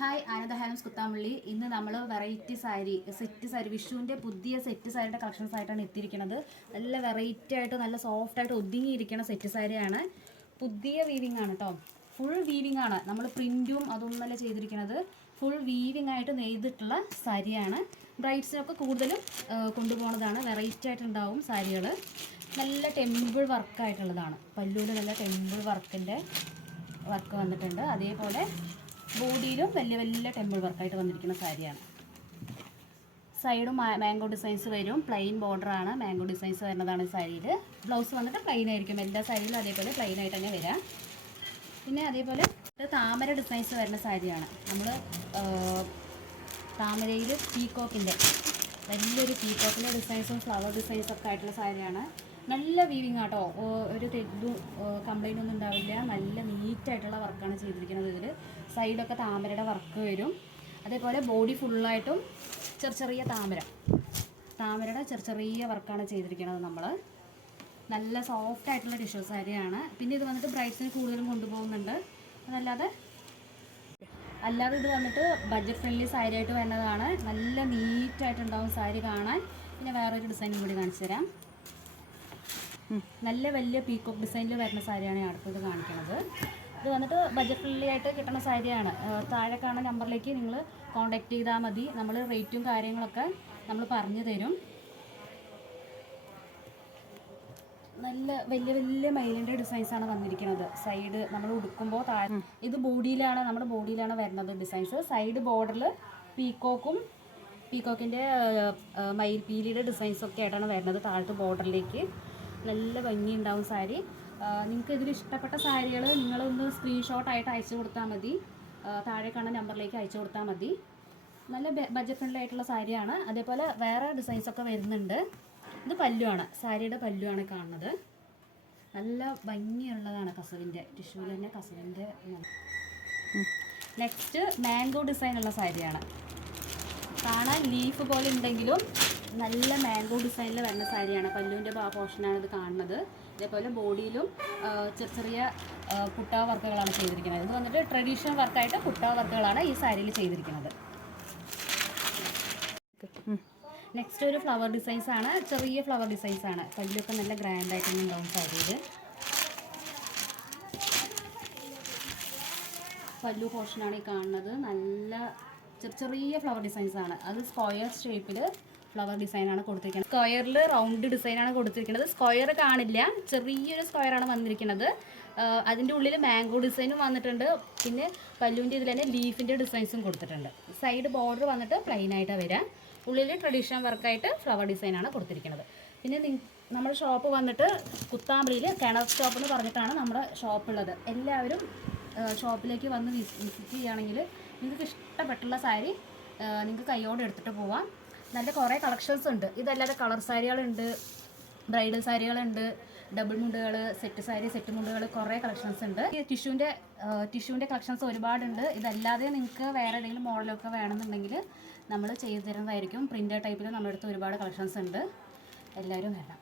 Hi ആനന്ദ handlooms Kuthampully. ഇന്ന് നമ്മൾ variety sari set sari വിഷുവിൻ്റെ പുതിയ സെറ്റ് സാരിയുടെ കളക്ഷൻസ് ആയിട്ടാണ് എത്തിയിരിക്കുന്നത്. നല്ല വെറൈറ്റി ആയിട്ട് നല്ല സോഫ്റ്റ് ആയിട്ട് ഒതുങ്ങിയിരിക്കുന്ന സെറ്റ് സാരിയാണ്. പുതിയ വീവിംഗ് ആണ് കേട്ടോ, ഫുൾ വീവിംഗ് ആണ്. നമ്മൾ പ്രിൻറ്റും അതൊന്നല്ല ചെയ്തിരിക്കുന്നത്, ഫുൾ വീവിംഗ് ആയിട്ട് നെയ്തിട്ടുള്ള സാരിയാണ്. ബ്രൈഡ്സിനൊക്കെ കൂടുതലും കൊണ്ടുപോകുന്നതാണ്. വെറൈറ്റി ആയിട്ടുണ്ടാവും സാരികൾ. നല്ല ടെമ്പിൾ വർക്കായിട്ടുള്ളതാണ്. പല്ലുവിൽ നല്ല ടെമ്പിൾ വർക്കിൻ്റെ വർക്ക് വന്നിട്ടുണ്ട്. അതേപോലെ ബോഡിയിലും വലിയ വലിയ ടെമ്പിൾ വർക്കായിട്ട് വന്നിരിക്കുന്ന സാരിയാണ്. സൈഡും മാംഗോ ഡിസൈൻസ് വരും. പ്ലെയിൻ ബോർഡറാണ്, മാംഗോ ഡിസൈൻസ് വരുന്നതാണ് സാരിയിൽ. ബ്ലൗസ് വന്നിട്ട് പ്ലെയിൻ ആയിരിക്കും. എല്ലാ സാരിയിലും അതേപോലെ പ്ലെയിൻ ആയിട്ട് തന്നെ വരാം. പിന്നെ അതേപോലെ താമര ഡിസൈൻസ് വരുന്ന സാരിയാണ്. നമ്മൾ താമരയിൽ പീക്കോക്കിൻ്റെ വലിയൊരു പീക്കോക്കിൻ്റെ ഡിസൈൻസും ഫ്ലവർ ഡിസൈൻസും ഒക്കെ ആയിട്ടുള്ള സാരിയാണ്. നല്ല വീവിങ് ആട്ടോ, ഒരു തെറ്റും കംപ്ലൈൻ്റ് ഒന്നും ഉണ്ടാവില്ല. നല്ല നീറ്റായിട്ടുള്ള വർക്കാണ് ചെയ്തിരിക്കുന്നത്. ഇതിൽ സൈഡൊക്കെ താമരയുടെ വർക്ക് വരും. അതേപോലെ ബോഡി ഫുള്ളായിട്ടും ചെറിയ താമരയുടെ ചെറിയ വർക്കാണ് ചെയ്തിരിക്കുന്നത്. നമ്മൾ നല്ല സോഫ്റ്റ് ആയിട്ടുള്ള ടിഷ്യൂ സാരിയാണ്. പിന്നെ ഇത് വന്നിട്ട് ബ്രൈഡ്സിന് കൂടുതലും കൊണ്ടുപോകുന്നുണ്ട്. അതല്ലാതെ ഇത് വന്നിട്ട് ബഡ്ജറ്റ് ഫ്രണ്ട്ലി സാരി ആയിട്ട് വരുന്നതാണ്. നല്ല നീറ്റായിട്ടുണ്ടാവും സാരി കാണാൻ. പിന്നെ വേറൊരു ഡിസൈനും കൂടി കാണിച്ചു തരാം. നല്ല വലിയ പീക്കോക്ക് ഡിസൈനിൽ വരുന്ന സാരിയാണ് ഞാൻ അടുത്തത് കാണിക്കുന്നത്. ഇത് വന്നിട്ട് ബഡ്ജറ്റ് ഫ്രണ്ട്ലി ആയിട്ട് കിട്ടുന്ന സാരിയാണ്. താഴെ കാണുന്ന നമ്പറിലേക്ക് നിങ്ങൾ കോൺടാക്റ്റ് ചെയ്താൽ മതി. നമ്മൾ റേറ്റും കാര്യങ്ങളൊക്കെ നമ്മൾ പറഞ്ഞു തരും. നല്ല വലിയ വലിയ മയിലിൻ്റെ ഡിസൈൻസാണ് വന്നിരിക്കുന്നത്. സൈഡ് നമ്മൾ ഉടുക്കുമ്പോൾ ഇത് നമ്മുടെ ബോഡിയിലാണ് വരുന്നത് ഡിസൈൻസ്. സൈഡ് ബോർഡറിൽ പീക്കോക്കിൻ്റെ മയിൽ പീലിയുടെ ഡിസൈൻസൊക്കെ ആയിട്ടാണ് വരുന്നത്. താഴത്തെ ബോർഡറിലേക്ക് നല്ല ഭംഗി ഉണ്ടാവും സാരി. നിങ്ങൾക്ക് ഇതിൽ ഇഷ്ടപ്പെട്ട സാരികൾ നിങ്ങളൊന്ന് സ്ക്രീൻഷോട്ടായിട്ട് അയച്ചു കൊടുത്താൽ മതി. താഴെ കാണുന്ന നമ്പറിലേക്ക് അയച്ചു കൊടുത്താൽ മതി. നല്ല ബഡ്ജറ്റ് ഫ്രണ്ട്ലി ആയിട്ടുള്ള സാരിയാണ്. അതേപോലെ വേറെ ഡിസൈൻസൊക്കെ വരുന്നുണ്ട്. ഇത് പല്ലുവാണ്, സാരിയുടെ പല്ലുവാണ് കാണുന്നത്. നല്ല ഭംഗിയുള്ളതാണ്. കസവിൻ്റെ ടിഷ്യൂവിൽ തന്നെ കസവിൻ്റെ. നെക്സ്റ്റ് മാംഗോ ഡിസൈനുള്ള സാരിയാണ്. കാണാൻ ലീഫ് പോലെ ഉണ്ടെങ്കിലും നല്ല മാംഗോ ഡിസൈനിൽ വരുന്ന സാരിയാണ്. പല്ലുവിൻ്റെ പോർഷനാണ് ഇത് കാണുന്നത്. അതേപോലെ ബോഡിയിലും ചെറിയ പുട്ട വർക്കുകളാണ് ചെയ്തിരിക്കുന്നത്. ഇത് വന്നിട്ട് ട്രഡീഷണൽ വർക്കായിട്ട് പുട്ട വർക്കുകളാണ് ഈ സാരിയിൽ ചെയ്തിരിക്കുന്നത്. നെക്സ്റ്റ് ഒരു ഫ്ലവർ ഡിസൈൻസ് ആണ്. ചെറിയ ഫ്ലവർ ഡിസൈൻസ് ആണ്. പല്ലൊക്കെ നല്ല ഗ്രാൻഡ് ആയിട്ട് ഉണ്ടാവും സാരിയിൽ. പല്ലു പോർഷനാണ് ഈ കാണുന്നത്. നല്ല ചെറിയ ഫ്ലവർ ഡിസൈൻസ് ആണ്. അത് സ്ക്വയർ ഷേപ്പിൽ ഫ്ലവർ ഡിസൈനാണ് കൊടുത്തിരിക്കുന്നത്. സ്ക്വയറിൽ റൗണ്ട് ഡിസൈനാണ് കൊടുത്തിരിക്കുന്നത്. സ്ക്വയർ കാണില്ല, ചെറിയൊരു സ്ക്വയറാണ് വന്നിരിക്കുന്നത്. അതിൻ്റെ ഉള്ളിൽ മാംഗോ ഡിസൈനും വന്നിട്ടുണ്ട്. പിന്നെ പല്ലുവിൻ്റെ ഇതിൽ തന്നെ ലീഫിൻ്റെ ഡിസൈൻസും കൊടുത്തിട്ടുണ്ട്. സൈഡ് ബോർഡർ വന്നിട്ട് പ്ലെയിൻ ആയിട്ടാണ് വരിക. ഉള്ളിൽ ട്രഡീഷണൽ വർക്കായിട്ട് ഫ്ലവർ ഡിസൈനാണ് കൊടുത്തിരിക്കുന്നത്. പിന്നെ നമ്മുടെ ഷോപ്പ് വന്നിട്ട് കുത്താമ്പള്ളിയിൽ കിണർ ഷോപ്പ് എന്ന് പറഞ്ഞിട്ടാണ് നമ്മുടെ ഷോപ്പുള്ളത്. എല്ലാവരും ഷോപ്പിലേക്ക് വന്ന് വിസിറ്റ് ചെയ്യുകയാണെങ്കിൽ നിങ്ങൾക്ക് ഇഷ്ടപ്പെട്ടുള്ള സാരി നിങ്ങൾക്ക് കൈയോടെ എടുത്തിട്ട് പോവാം. നല്ല കുറേ കളക്ഷൻസ് ഉണ്ട്. ഇതല്ലാതെ കളർ സാരികളുണ്ട്, ബ്രൈഡൽ സാരികളുണ്ട്, ഡബിൾ മുണ്ടുകൾ, സെറ്റ് മുണ്ടുകൾ, കുറേ കളക്ഷൻസ് ഉണ്ട്. ഈ ടിഷ്യൂൻ്റെ കളക്ഷൻസ് ഒരുപാടുണ്ട്. ഇതല്ലാതെ നിങ്ങൾക്ക് വേറെ ഏതെങ്കിലും മോഡലൊക്കെ വേണമെന്നുണ്ടെങ്കിൽ നമ്മൾ ചെയ്തു തരുന്നതായിരിക്കും. പ്രിൻ്റർ ടൈപ്പിൽ നമ്മുടെ അടുത്ത് ഒരുപാട് കളക്ഷൻസ് ഉണ്ട്. എല്ലാവരും വരാം.